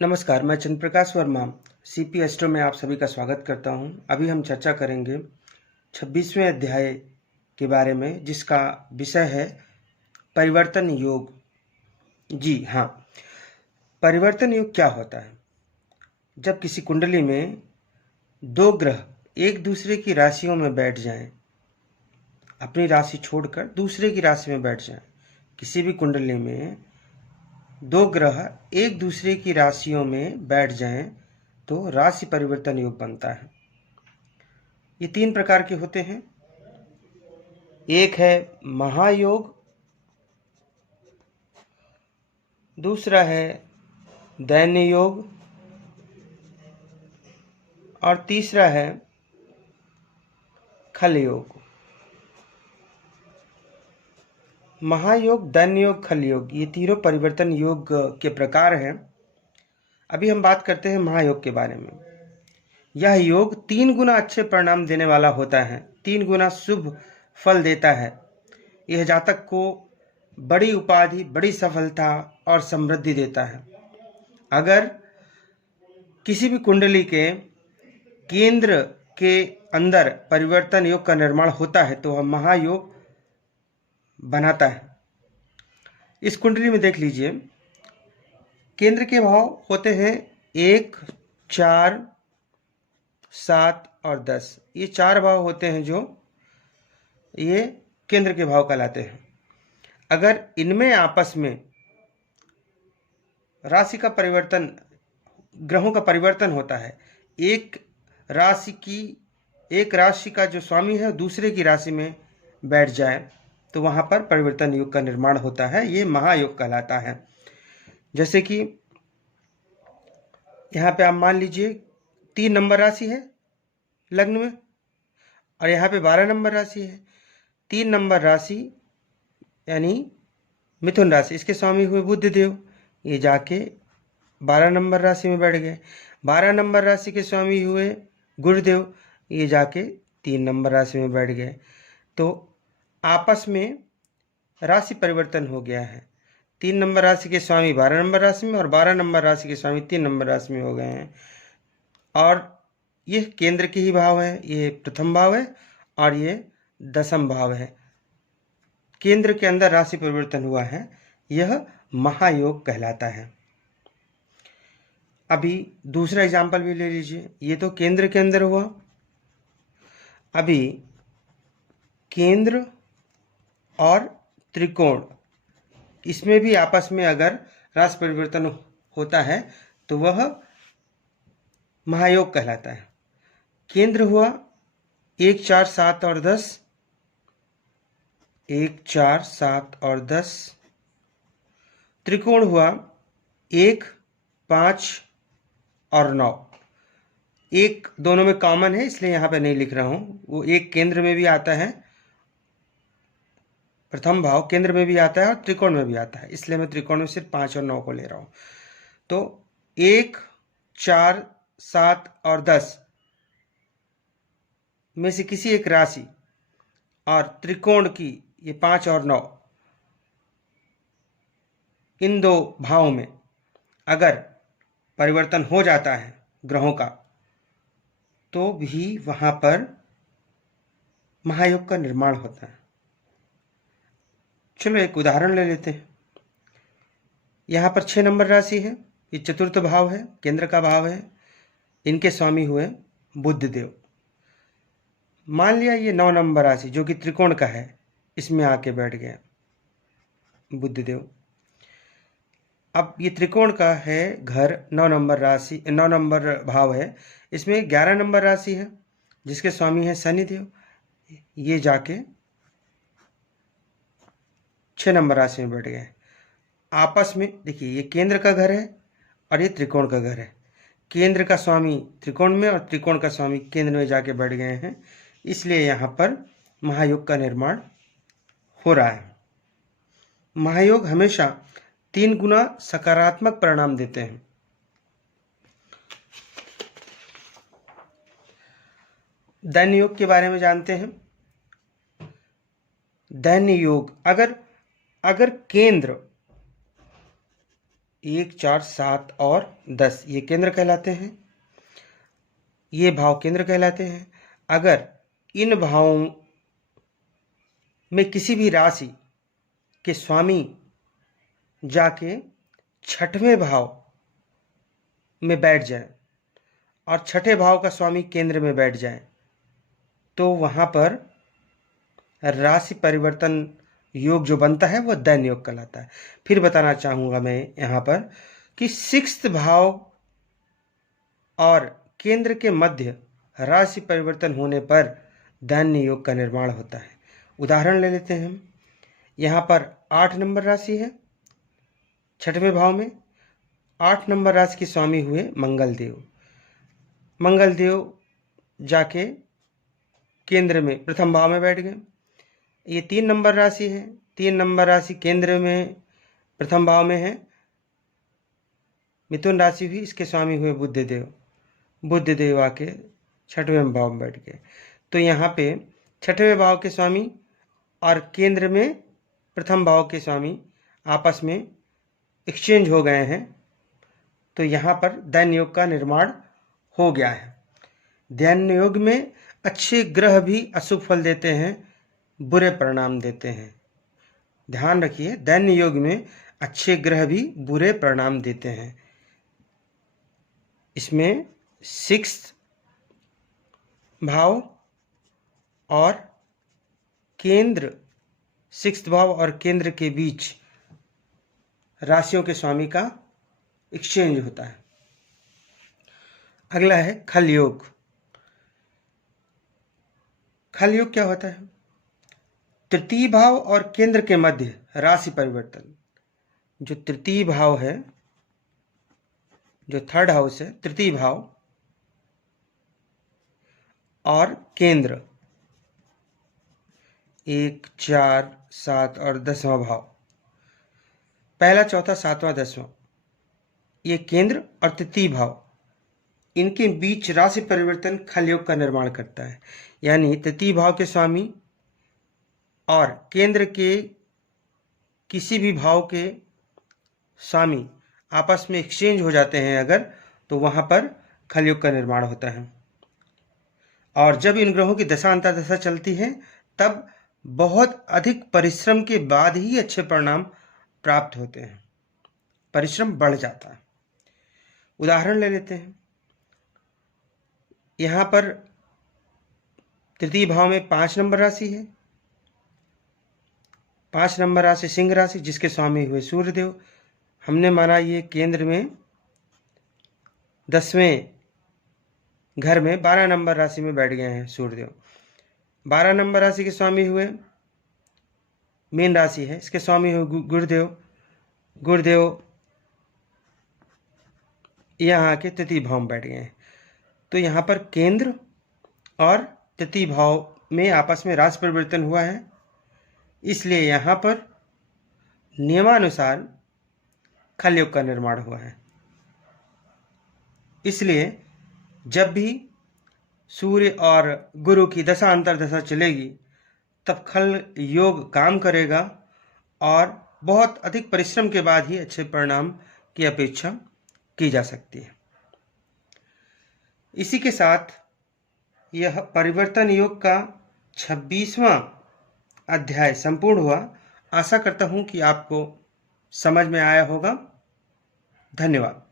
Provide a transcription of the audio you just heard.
नमस्कार, मैं Chandraprakash Verma CP astro में आप सभी का स्वागत करता हूं। अभी हम चर्चा करेंगे 26वें अध्याय के बारे में, जिसका विषय है परिवर्तन योग। जी हाँ, परिवर्तन योग क्या होता है? जब किसी कुंडली में दो ग्रह एक दूसरे की राशियों में बैठ जाएं, अपनी राशि छोड़कर दूसरे की राशि में बैठ जाएं। किसी भी कुंडली में दो ग्रह एक दूसरे की राशियों में बैठ जाएं तो राशि परिवर्तन योग बनता है। ये 3 प्रकार के होते हैं। एक है महायोग, दूसरा है दैन्य योग और तीसरा है खल योग। महायोग, दैन्य योग, खल योग, ये तीनों परिवर्तन योग के प्रकार हैं। अभी हम बात करते हैं महायोग के बारे में। यह योग 3 गुना अच्छे परिणाम देने वाला होता है, 3 गुना शुभ फल देता है। यह जातक को बड़ी उपाधि, बड़ी सफलता और समृद्धि देता है। अगर किसी भी कुंडली के केंद्र के अंदर परिवर्तन योग का निर्माण होता है तो वह महायोग बनाता है। इस कुंडली में देख लीजिए, केंद्र के भाव होते हैं 1, 4, 7 और 10। ये 4 भाव होते हैं जो ये केंद्र के भाव कहलाते हैं। अगर इनमें आपस में राशि का परिवर्तन, ग्रहों का परिवर्तन होता है, एक राशि का जो स्वामी है दूसरे की राशि में बैठ जाए तो वहां पर परिवर्तन योग का निर्माण होता है। ये महायोग कहलाता है। जैसे कि यहाँ पे आप मान लीजिए 3 नंबर राशि है लग्न में और यहाँ पे 12 नंबर राशि है। 3 नंबर राशि यानी मिथुन राशि, इसके स्वामी हुए बुध देव, ये जाके 12 नंबर राशि में बैठ गए। 12 नंबर राशि के स्वामी हुए गुरुदेव, ये जाके 3 नंबर राशि में बैठ गए। तो आपस में राशि परिवर्तन हो गया है। 3 नंबर राशि के स्वामी 12 नंबर राशि में और 12 नंबर राशि के स्वामी 3 नंबर राशि में हो गए हैं। और ये केंद्र के ही भाव है, ये प्रथम भाव है और ये दशम भाव है। केंद्र के अंदर राशि परिवर्तन हुआ है, यह महायोग कहलाता है। अभी दूसरा एग्जाम्पल भी ले लीजिए। ये तो केंद्र के अंदर हुआ। अभी केंद्र और त्रिकोण, इसमें भी आपस में अगर राशि परिवर्तन होता है तो वह महायोग कहलाता है। केंद्र हुआ 1, 4, 7 और 10, 1, 4, 7 और 10। त्रिकोण हुआ 1, 5 और 9। एक दोनों में कॉमन है इसलिए यहाँ पे नहीं लिख रहा हूँ। वो एक केंद्र में भी आता है, प्रथम भाव केंद्र में भी आता है और त्रिकोण में भी आता है, इसलिए मैं त्रिकोण में सिर्फ 5 और 9 को ले रहा हूँ। तो 1, 4, 7 और 10 में से किसी एक राशि और त्रिकोण की ये 5 और 9, इन दो भावों में अगर परिवर्तन हो जाता है ग्रहों का तो भी वहां पर महायोग का निर्माण होता है। चलो एक उदाहरण ले लेते हैं। यहाँ पर 6 नंबर राशि है, ये चतुर्थ भाव है, केंद्र का भाव है, इनके स्वामी हुए बुध देव। मान लिया ये 9 नंबर राशि जो कि त्रिकोण का है, इसमें आके बैठ गया बुध देव। अब ये त्रिकोण का है घर, 9 नंबर राशि, 9 नंबर भाव है, इसमें 11 नंबर राशि है जिसके स्वामी है शनिदेव। ये जाके 6 नंबर राशि में बैठ गए। आपस में देखिए, ये केंद्र का घर है और ये त्रिकोण का घर है। केंद्र का स्वामी त्रिकोण में और त्रिकोण का स्वामी केंद्र में जाके बैठ गए हैं, इसलिए यहाँ पर महायोग का निर्माण हो रहा है। महायोग हमेशा 3 गुना सकारात्मक परिणाम देते हैं। दैन्य योग के बारे में जानते हैं। दैन्य योग, अगर केंद्र 1, 4, 7 और 10 ये केंद्र कहलाते हैं, ये भाव केंद्र कहलाते हैं। अगर इन भावों में किसी भी राशि के स्वामी जाके छठवें भाव में बैठ जाए और छठे भाव का स्वामी केंद्र में बैठ जाए तो वहाँ पर राशि परिवर्तन योग जो बनता है वह दैन योग कहलाता है। फिर बताना चाहूँगा मैं यहाँ पर कि सिक्स्थ भाव और केंद्र के मध्य राशि परिवर्तन होने पर दैन्य योग का निर्माण होता है। उदाहरण ले लेते हैं हम। यहाँ पर 8 नंबर राशि है, छठवें भाव में 8 नंबर राशि के स्वामी हुए मंगलदेव। मंगलदेव जाके केंद्र में प्रथम भाव में बैठ गए। ये 3 नंबर राशि है, 3 नंबर राशि केंद्र में प्रथम भाव में है, मिथुन राशि हुई, इसके स्वामी हुए बुधदेव। बुधदेव आके छठवें भाव में बैठ गए। तो यहाँ पे छठवें भाव के स्वामी और केंद्र में प्रथम भाव के स्वामी आपस में एक्सचेंज हो गए हैं, तो यहाँ पर दैन योग का निर्माण हो गया है। दैन योग में अच्छे ग्रह भी अशुभ फल देते हैं, बुरे परिणाम देते हैं। ध्यान रखिए, दैन योग में अच्छे ग्रह भी बुरे परिणाम देते हैं। इसमें सिक्स्थ भाव और केंद्र, सिक्स्थ भाव और केंद्र के बीच राशियों के स्वामी का एक्सचेंज होता है। अगला है खल योग। खल योग क्या होता है? तृतीय भाव और केंद्र के मध्य राशि परिवर्तन। जो तृतीय भाव है, जो थर्ड हाउस है, तृतीय भाव और केंद्र 1, 4, 7 और 10वां भाव, पहला, चौथा, 7वां, 10वां, ये केंद्र और तृतीय भाव, इनके बीच राशि परिवर्तन खल योग का निर्माण करता है। यानी तृतीय भाव के स्वामी और केंद्र के किसी भी भाव के स्वामी आपस में एक्सचेंज हो जाते हैं अगर, तो वहाँ पर खल योग का निर्माण होता है। और जब इन ग्रहों की दशा अंतर्दशा चलती है तब बहुत अधिक परिश्रम के बाद ही अच्छे परिणाम प्राप्त होते हैं, परिश्रम बढ़ जाता है। उदाहरण ले लेते हैं। यहाँ पर तृतीय भाव में 5 नंबर राशि है, 5 नंबर राशि सिंह राशि, जिसके स्वामी हुए सूर्यदेव। हमने माना ये केंद्र में 10वें घर में 12 नंबर राशि में बैठ गए हैं सूर्यदेव। 12 नंबर राशि के स्वामी हुए मीन राशि है, इसके स्वामी हुए गुरुदेव। गुरुदेव यहाँ के तृतीय भाव में बैठ गए हैं। तो यहाँ पर केंद्र और तृतीय भाव में आपस में राशि परिवर्तन हुआ है, इसलिए यहाँ पर नियमानुसार खल योग का निर्माण हुआ है। इसलिए जब भी सूर्य और गुरु की दशा अंतर्दशा चलेगी तब खल योग काम करेगा और बहुत अधिक परिश्रम के बाद ही अच्छे परिणाम की अपेक्षा की जा सकती है। इसी के साथ यह परिवर्तन योग का 26वां अध्याय संपूर्ण हुआ। आशा करता हूँ कि आपको समझ में आया होगा। धन्यवाद।